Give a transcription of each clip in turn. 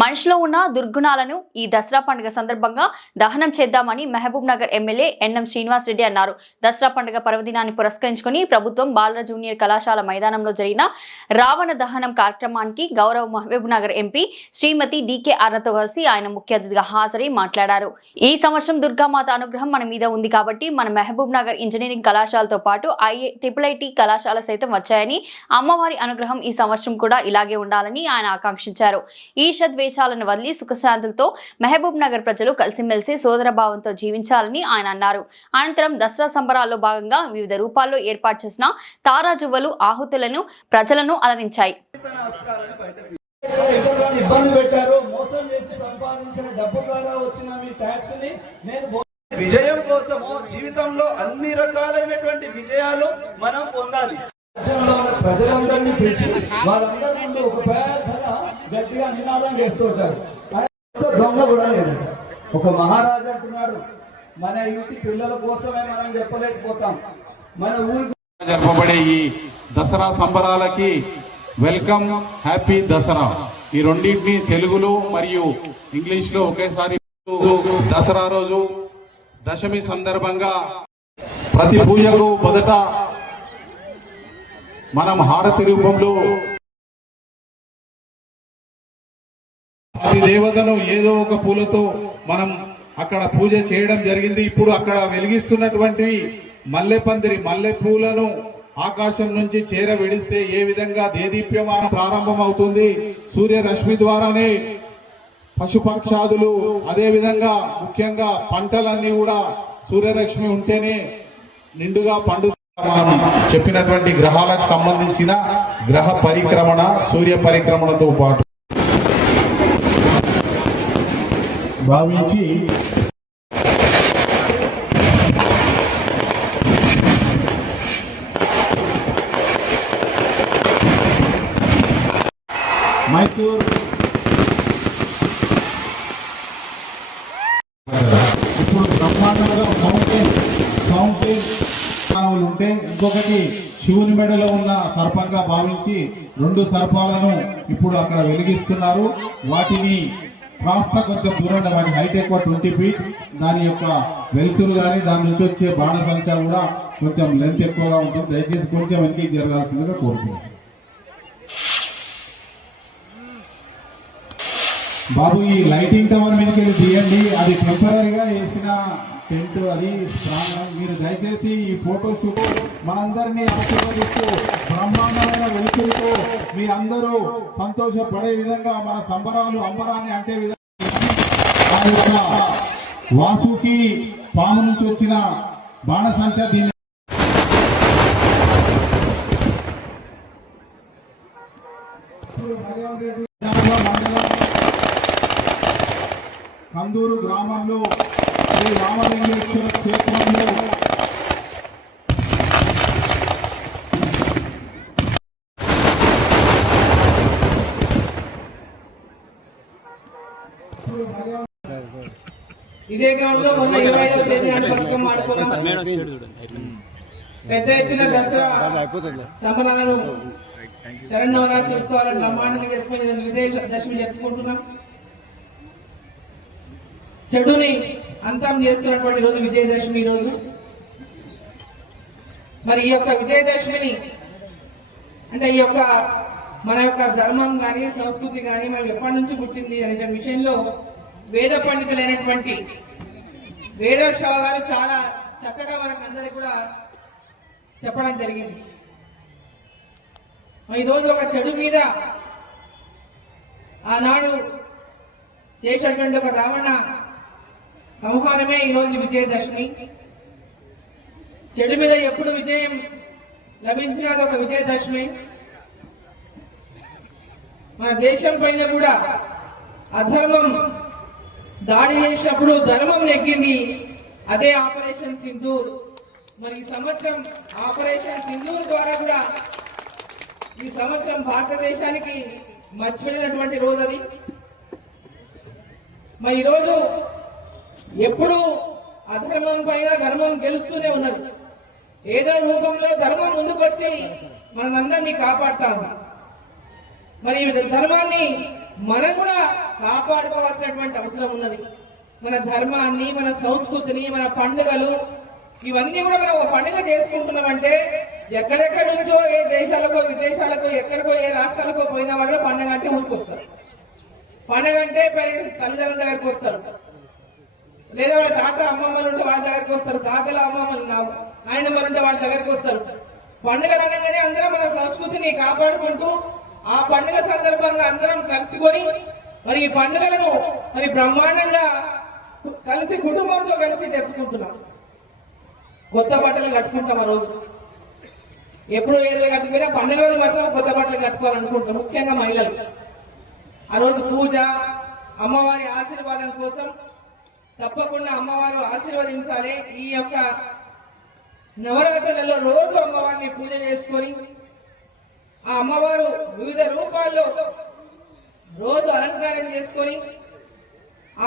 మనిషిలో ఉన్న దుర్గుణాలను ఈ దసరా పండుగ సందర్భంగా దహనం చేద్దామని మహబూబ్ నగర్ ఎమ్మెల్యే ఎన్ఎం శ్రీనివాస్ రెడ్డి అన్నారు. దసరా పండుగ పర్వదినాన్ని పురస్కరించుకుని ప్రభుత్వం బాలర జూనియర్ కళాశాల మైదానంలో జరిగిన రావణ దహనం కార్యక్రమానికి గౌరవ మహబూబ్ నగర్ ఎంపీ శ్రీమతి డికే అరుణతో కలిసి ఆయన ముఖ్య అతిథిగా హాజరై మాట్లాడారు. ఈ సంవత్సరం దుర్గామాత అనుగ్రహం మన మీద ఉంది కాబట్టి మన మహబూబ్ నగర్ ఇంజనీరింగ్ కళాశాలతో పాటు IIT కళాశాల సైతం వచ్చాయని, అమ్మవారి అనుగ్రహం ఈ సంవత్సరం కూడా ఇలాగే ఉండాలని ఆయన ఆకాంక్షించారు. వేషాలను వదిలి సుఖశాంతులతో మహబూబ్ నగర్ ప్రజలు కలిసిమెలిసి సోదరభావంతో జీవించాలని ఆయన అన్నారు. అనంతరం దసరా సంబరాల్లో భాగంగా వివిధ రూపాల్లో ఏర్పాటు చేసిన తారాజువ్వలు ఆహుతులను ప్రజలను అలరించాయి. విజయం కోసము జీవితంలో అన్ని రకాలైనటువంటి విజయాలు మనం పొందాలి. ప్రజలందరినీ పిలిచి వాళ్ళందరి ముందు ఒక పెద్దగా గట్టిగా నినాదం చేస్తూ ఉంటారు. దొంగ కూడా లేదు. ఒక మహారాజు అంటున్నాడు, మన ఇంటి పిల్లల కోసమే మనం చెప్పలేకపోతాం, మన ఊరు జరపబడే ఈ దసరా సంబరాలకి వెల్కమ్, హ్యాపీ దసరా. ఈ రెండింటిని తెలుగులో మరియు ఇంగ్లీష్ లో ఒకేసారి దసరా రోజు దశమి సందర్భంగా ప్రతి పూజకు మొదట మనం హారతి రూపంలో ప్రతి దేవతను ఏదో ఒక పూలతో మనం అక్కడ పూజ చేయడం జరిగింది. ఇప్పుడు అక్కడ వెలిగిస్తున్నటువంటి మల్లెపందిరి మల్లె పూలను ఆకాశం నుంచి చేర విడిస్తే ఏ విధంగా దేదీప్యమానం ప్రారంభం అవుతుంది. సూర్యరశ్మి ద్వారానే పశుపక్షాదులు, అదే విధంగా ముఖ్యంగా పంటలన్నీ కూడా సూర్యరశ్మి ఉంటేనే నిండుగా పండు. మనం చెప్పినటువంటి గ్రహాలకు సంబంధించిన గ్రహ పరిక్రమణ, సూర్య పరిక్రమణతో పాటు భావించి మైసూర్ ఇప్పుడు బ్రహ్మాండంగా ఫౌంటైన్ ఉంటే, ఇంకొకటి శివుని మెడలో ఉన్న సర్పంగా భావించి 2 సర్పాలను ఇప్పుడు అక్కడ వెలిగిస్తున్నారు. వాటిని కాస్త కొంచెం దూరంగా, వాటి హైట్ ఎక్కువ 20 feet, దాని యొక్క వెలుతురు కానీ దాని నుంచి వచ్చే బాణసంఖ్య కూడా కొంచెం లెంత్ ఎక్కువగా ఉంటుంది. దయచేసి కొంచెం వెనక్కి జరగాల్సిందిగా కోరుతున్నాను. బాబు, ఈ లైటింగ్ టవర్ మీదకి వెళ్ళి తీయండి. అది టెంపరీగా వేసిన టెంట్, అది స్ట్రాంగ్. మీరు దయచేసి ఈ ఫోటోషూట్ మనందరినీ ఆశీర్వదిస్తూ బ్రహ్మాండమైన వెలుతురుతో మీ అందరూ సంతోషపడే విధంగా మన సంబరాలు అంబరాన్ని అంటే విధంగా వాసుకి పాము నుంచి వచ్చిన బాణసంఖ్య దీన్ని కందూరు గ్రామంలో శ్రీ రామలింగేశ్వర క్షేత్రంలో ఇదే గ్రౌండ్ లో మొన్న 25వ తేదీ నాడు పథకం ఆడుకున్నాం. పెద్ద ఎత్తున దసరా సంబరాలను శరన్నవరాత్రి ఉత్సవాలను బ్రహ్మాండంగా జరుపుకునే విజయదశమి జరుపుకుంటున్నాం. చెడుని అంతం చేస్తున్నటువంటి రోజు విజయదశమి రోజు. మరి ఈ యొక్క విజయదశమిని అంటే ఈ యొక్క మన యొక్క ధర్మం కానీ సంస్కృతి కానీ మనం ఎప్పటి నుంచి పుట్టింది అనే విషయంలో వేద పండితులైనటువంటి వేదశవ గారు చాలా చక్కగా మనకు అందరికీ కూడా చెప్పడం జరిగింది. ఈరోజు ఒక చెడు మీద ఆనాడు చేసినటువంటి ఒక రావణ సంహారమే ఈరోజు విజయదశమి. చెడు మీద ఎప్పుడు విజయం లభించినది ఒక విజయదశమి. మన దేశం పైన కూడా అధర్మం దాడి చేసినప్పుడు ధర్మం నెగ్గింది. అదే ఆపరేషన్ సింధూర్. మరి ఈ సంవత్సరం ఆపరేషన్ సింధూర్ ద్వారా కూడా ఈ సంవత్సరం భారతదేశానికి మర్చిపోయినటువంటి రోజు అది. మరి ఈరోజు ఎప్పుడు అధర్మం పైన ధర్మం గెలుస్తూనే ఉన్నది. ఏదో రూపంలో ధర్మం ముందుకొచ్చి మనందరినీ కాపాడుతా ఉంది. మరి ఈ ధర్మాన్ని మనం కూడా కాపాడుకోవాల్సినటువంటి అవసరం ఉన్నది. మన ధర్మాన్ని, మన సంస్కృతిని, మన పండుగలు ఇవన్నీ కూడా మనం ఒక పండుగ చేసుకుంటున్నామంటే ఎక్కడెక్కడి నుంచో ఏ దేశాలకో విదేశాలకో ఎక్కడికో ఏ రాష్ట్రాలకో పోయిన వాళ్ళు పండుగ అంటే ఊరికొస్తారు. పండుగ అంటే తల్లిదండ్రుల దగ్గరికి వస్తారు, లేదా వాళ్ళ తాత అమ్మమ్మలు ఉంటే వాళ్ళ దగ్గరికి వస్తారు, తాతల అమ్మమ్మలు నాయనమ్మలు ఉంటే వాళ్ళ దగ్గరికి వస్తారు. పండుగలు అనగానే అందరం మన సంస్కృతిని కాపాడుకుంటూ ఆ పండుగ సందర్భంగా అందరం కలుసుకొని మరి ఈ పండుగలను మరి బ్రహ్మాండంగా కలిసి కుటుంబంతో కలిసి జరుపుకుంటున్నాం. కొత్త బట్టలు కట్టుకుంటాం. ఆ రోజు ఎప్పుడు ఏదో కట్టుకున్నా పండుగ రోజు మాత్రం కొత్త బట్టలు కట్టుకోవాలనుకుంటాం, ముఖ్యంగా మహిళలు. ఆ రోజు పూజ, అమ్మవారి ఆశీర్వాదం కోసం తప్పకుండా అమ్మవారు ఆశీర్వదించాలి. ఈ యొక్క నవరాత్రులలో రోజు అమ్మవారిని పూజ చేసుకొని ఆ అమ్మవారు వివిధ రూపాల్లో రోజు అలంకారం చేసుకొని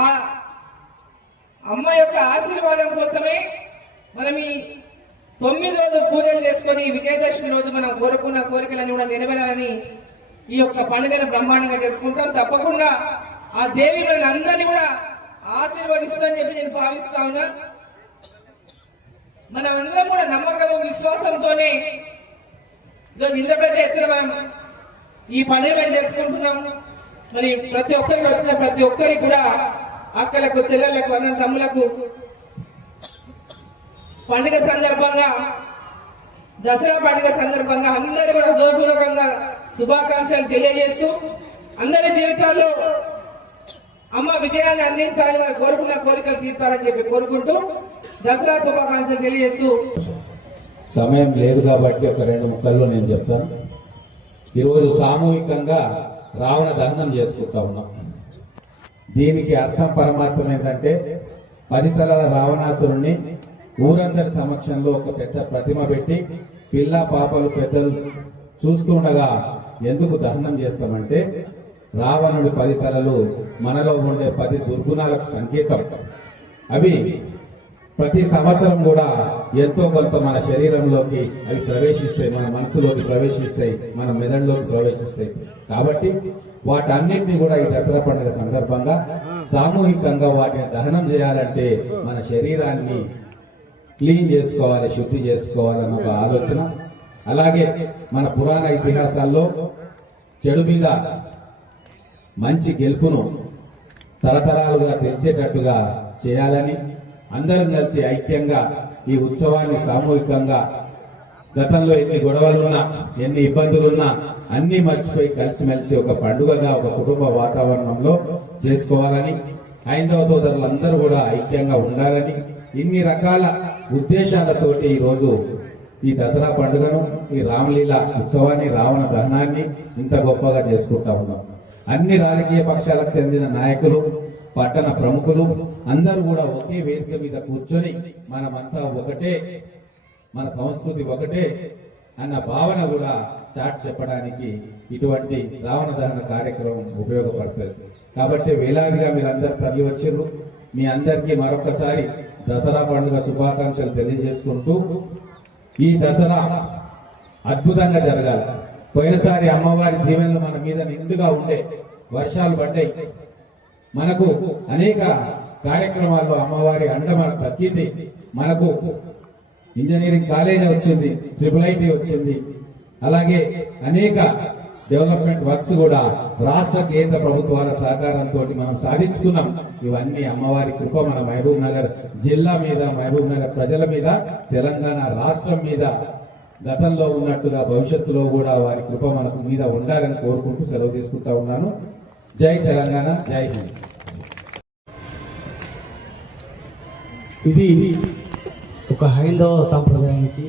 ఆ అమ్మ యొక్క ఆశీర్వాదం కోసమే మనం ఈ 9 రోజులు పూజలు చేసుకొని విజయదశమి రోజు మనం కోరుకున్న కోరికలను కూడా నెరవేరాలని ఈ యొక్క పండుగను బ్రహ్మాండంగా జరుపుకుంటాం. తప్పకుండా ఆ దేవి మన అందరినీ కూడా ఆశీర్వదిస్తుందని చెప్పి నేను భావిస్తా ఉన్నా. మనం అందరం కూడా నమ్మకము, విశ్వాసంతోనే ఈరోజు ఇంత పెద్ద ఎత్తున మనం ఈ పండుగలను జరుపుకుంటున్నాం. మరి ప్రతి ఒక్కరికి వచ్చిన ప్రతి ఒక్కరికి కూడా అక్కలకు, చెల్లెళ్లకు, అన్న తమ్ములకు పండుగ సందర్భంగా, దసరా పండుగ సందర్భంగా అందరూ కూడా హృదయపూర్వకంగా శుభాకాంక్షలు తెలియజేస్తూ అందరి జీవితాల్లో అమ్మ విజయాన్ని అందించాలని వారు కోరుకున్న కోరికలు తీర్చాలని చెప్పి కోరుకుంటూ దసరా శుభాకాంక్షలు తెలియజేస్తూ. సమయం లేదు కాబట్టి ఒక 2 ముక్కల్లో నేను చెప్తాను. ఈరోజు సామూహికంగా రావణ దహనం చేసుకుంటా ఉన్నాం. దీనికి అర్థం పరమార్థం ఏంటంటే 10 తలల రావణాసురుణ్ణి ఊరందరి సమక్షంలో ఒక పెద్ద ప్రతిమ పెట్టి పిల్ల పాపలు పెద్దలు చూస్తుండగా ఎందుకు దహనం చేస్తామంటే రావణుడి 10 తలలు మనలో ఉండే 10 దుర్గుణాలకు సంకేతం. అవి ప్రతి సంవత్సరం కూడా ఎంతో కొంత మన శరీరంలోకి అవి ప్రవేశిస్తాయి, మన మనసులోకి ప్రవేశిస్తాయి, మన మెదడులోకి ప్రవేశిస్తాయి. కాబట్టి వాటన్నిటిని కూడా ఈ దసరా పండుగ సందర్భంగా సామూహికంగా వాటిని దహనం చేయాలంటే మన శరీరాన్ని క్లీన్ చేసుకోవాలి, శుద్ధి చేసుకోవాలన్న ఒక ఆలోచన. అలాగే మన పురాణ ఇతిహాసాల్లో చెడు మీద మంచి గెలుపును తరతరాలుగా తెలిసేటట్టుగా చేయాలని అందరం కలిసి ఐక్యంగా ఈ ఉత్సవాన్ని సామూహికంగా గతంలో ఎన్ని గొడవలున్నా, ఎన్ని ఇబ్బందులున్నా అన్ని మర్చిపోయి కలిసిమెలిసి ఒక పండుగగా, ఒక కుటుంబ వాతావరణంలో చేసుకోవాలని, హైందవ సోదరులందరూ కూడా ఐక్యంగా ఉండాలని, ఇన్ని రకాల ఉద్దేశాలతోటి ఈరోజు ఈ దసరా పండుగను, ఈ రామలీల ఉత్సవాన్ని, రావణ దహనాన్ని ఇంత గొప్పగా చేసుకుంటా ఉన్నాం. అన్ని రాజకీయ పక్షాలకు చెందిన నాయకులు, పట్టణ ప్రముఖులు అందరూ కూడా ఒకే వేదిక మీద కూర్చొని మనమంతా ఒకటే, మన సంస్కృతి ఒకటే అన్న భావన కూడా చాటి చెప్పడానికి ఇటువంటి రావణ దహన కార్యక్రమం ఉపయోగపడుతుంది. కాబట్టి వేలాదిగా మీరందరూ తరలి వచ్చిర్రు. మీ అందరికీ మరొకసారి దసరా పండుగ శుభాకాంక్షలు తెలియజేసుకుంటూ, ఈ దసరా అద్భుతంగా జరగాలి. పోయినసారి అమ్మవారి దీవెనలు మన మీద నిండుగా ఉండే, వర్షాలు పడ్డాయి, మనకు అనేక కార్యక్రమాల్లో అమ్మవారి అండ మనకు దక్కింది. మనకు ఇంజనీరింగ్ కాలేజ్ వచ్చింది, IIIT వచ్చింది, అలాగే అనేక డెవలప్మెంట్ వర్క్స్ కూడా రాష్ట్ర కేంద్ర ప్రభుత్వాల సహకారంతో మనం సాధించుకున్నాం. ఇవన్నీ అమ్మవారి కృప మన మహబూబ్ నగర్ జిల్లా మీద, మహబూబ్ నగర్ ప్రజల మీద, తెలంగాణ రాష్ట్రం మీద గతంలో ఉన్నట్టుగా భవిష్యత్తులో కూడా వారి కృప మనకు మీద ఉండాలని కోరుకుంటూ సెలవు తీసుకుంటా ఉన్నాను. జై తెలంగాణ, జై హింద్. ఇది ఒక హైందవ సాంప్రదాయానికి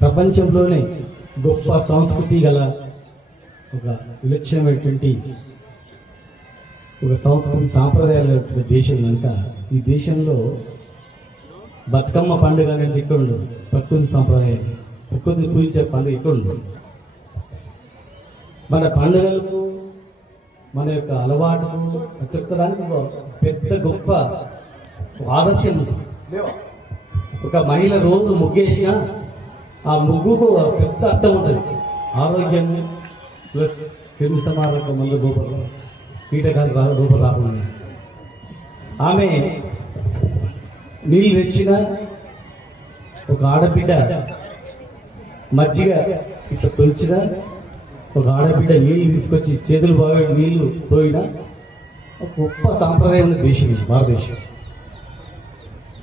ప్రపంచంలోనే గొప్ప సంస్కృతి గల ఒక విలక్షణమైనటువంటి ఒక సంస్కృతి సాంప్రదాయాల దేశం కనుక ఈ దేశంలో బతుకమ్మ పండుగ అనేది ఇక్కడ ఉండదు. ప్రకృతి సాంప్రదాయం, ప్రకృతిని పూజించే పండుగ ఇక్కడ ఉండదు. మన పండుగలకు, మన యొక్క అలవాటుకు, ప్రతి ఒక్కదానికి పెద్ద గొప్ప ఆదర్శం ఉంది. ఒక మహిళ రోజు ముగ్గేసిన ఆ ముగ్గుకు పెద్ద అర్థం ఉంటుంది. ఆరోగ్యం ప్లస్ క్రిమి సంహారక మందు లోపల కీటకాలు లోపల రాకుండా ఆమె నీళ్ళు తెచ్చిన ఒక ఆడబిడ్డ మజ్జిగ ఇట్లా తొలిచిన ఒక ఆడబిడ్డ నీళ్ళు తీసుకొచ్చి చేతులు బాగా నీళ్లు తోయిన ఒక గొప్ప సాంప్రదాయం ఉన్న దేశం ఇది భారతదేశం.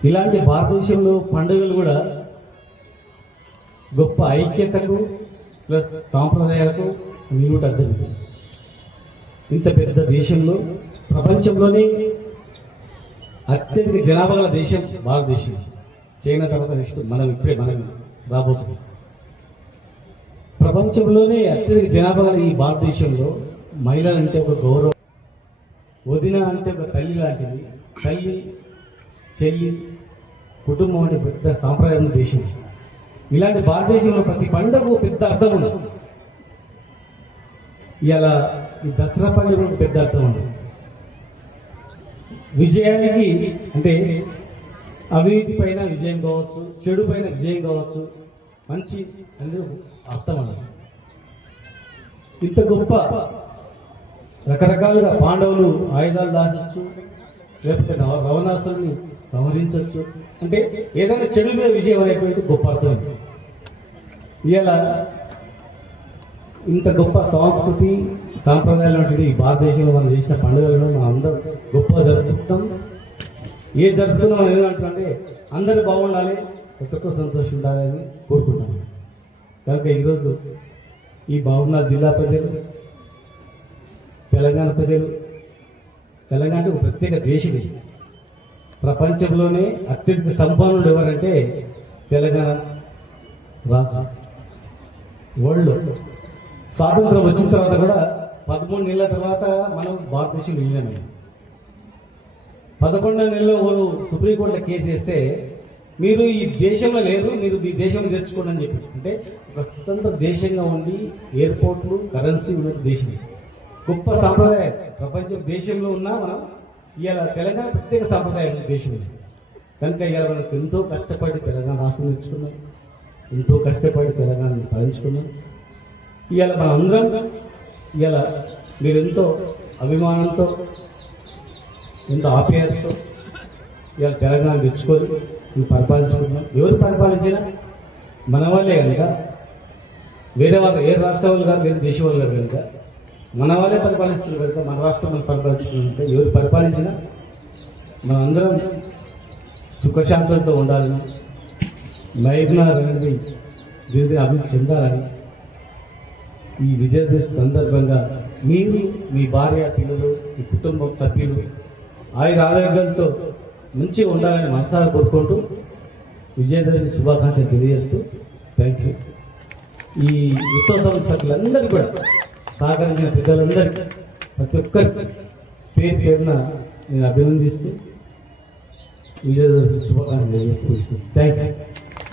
ఇలాంటి భారతదేశంలో పండుగలు కూడా గొప్ప ఐక్యతకు ప్లస్ సాంప్రదాయాలకు నిలువుట అర్థం. ఇంత పెద్ద దేశంలో ప్రపంచంలోనే అత్యధిక జనాభా గల దేశం భారతదేశం. చైనా తర్వాత నెక్స్ట్ మనం రాబోతుంది. ప్రపంచంలోనే అత్యధిక జనాభా గల ఈ భారతదేశంలో మహిళలంటే ఒక గౌరవం, వదిన అంటే ఒక తల్లి లాంటిది, తల్లి చెల్లి కుటుంబం అంటే పెద్ద సాంప్రదాయం దేశం. ఇలాంటి భారతదేశంలో ప్రతి పండుగ పెద్ద అర్థం ఉండదు. ఇవాళ ఈ దసరా పండుగ పెద్ద అర్థం ఉండదు. విజయానికి అంటే అవినీతి పైన విజయం కావచ్చు, చెడు పైన విజయం కావచ్చు, మంచి అనేది అర్థం అన్నది. ఇంత గొప్ప రకరకాలుగా పాండవులు ఆయుధాలు దాచవచ్చు, లేకపోతే రావణాసురుని సంహరించవచ్చు. అంటే ఏదైనా చెడు మీద విజయం అనేటువంటి గొప్ప అర్థం. ఇలా ఇంత గొప్ప సంస్కృతి సాంప్రదాయాలు ఈ భారతదేశంలో మనం చేసిన పండుగలను మనం అందరం గొప్పగా జరుపుకుంటాం. ఏ జరుపుతున్నా మనం ఏమంటామంటే అందరూ బాగుండాలి, ఒక్కొక్కరు సంతోషం ఉండాలని కోరుకుంటాం. కనుక ఈరోజు ఈ మహబూబ్నగర్ జిల్లా ప్రజలు, తెలంగాణ ప్రజలు, తెలంగాణ ఒక ప్రత్యేక దేశం. ప్రపంచంలోనే అత్యధిక సంపన్నులు ఎవరంటే తెలంగాణ రాష్ట్రం. వరల్డ్లో స్వాతంత్రం వచ్చిన తర్వాత కూడా 13 నెలల తర్వాత మనం భారతదేశం విలీనమైంది. 11వ నెలలో వాళ్ళు సుప్రీంకోర్టులో కేసు వేస్తే మీరు ఈ దేశంలో లేరు, మీరు మీ దేశంలో తెచ్చుకోండి అని చెప్పి. అంటే ఒక స్వతంత్ర దేశంగా ఉండి ఎయిర్పోర్ట్లు, కరెన్సీ ఉన్న దేశం. గొప్ప సాంప్రదాయం ప్రపంచం దేశంలో ఉన్నా మనం ఇవాళ తెలంగాణ ప్రత్యేక సాంప్రదాయం దేశం. కనుక ఇవాళ మనకు ఎంతో కష్టపడి తెలంగాణ రాష్ట్రం తెచ్చుకున్నాం, ఎంతో కష్టపడి తెలంగాణను సాధించుకున్నాం. ఇవాళ మన అందరం ఇవాళ మీరు ఎంతో అభిమానంతో, ఎంతో ఆప్యాయతతో ఇవాళ తెలంగాణ తెచ్చుకొని మేము పరిపాలించుకుంటున్నాం. ఎవరు పరిపాలించినా మన వాళ్ళే కనుక, వేరే వాళ్ళు ఏ రాష్ట్ర వాళ్ళు కాదు, వేరే దేశం వాళ్ళు కాదు కనుక మన వాళ్ళే పరిపాలిస్తున్నారు కనుక మన రాష్ట్రం మనం పరిపాలించుకుంటే ఎవరు పరిపాలించినా మనందరం సుఖశాంతులతో ఉండాలని, మహబూబ్నగర్ అనేది దీని అభివృద్ధి చెందాలని ఈ విజయదశమి సందర్భంగా మీరు, మీ భార్య, పిల్లలు, మీ కుటుంబం సభ్యులు ఆయుర ఆరోగ్యాలతో మంచిగా ఉండాలని మనసారా కోరుకుంటూ విజయదశమి శుభాకాంక్షలు తెలియజేస్తూ థ్యాంక్ యూ. ఈ ఉత్సవ సంస్థలందరికీ కూడా సహకరించిన పెద్దలందరికీ ప్రతి ఒక్కరికి పేరు పేరున నేను అభినందిస్తూ విజయదశమి శుభాకాంక్షలు తెలియజేస్తూ థ్యాంక్ యూ.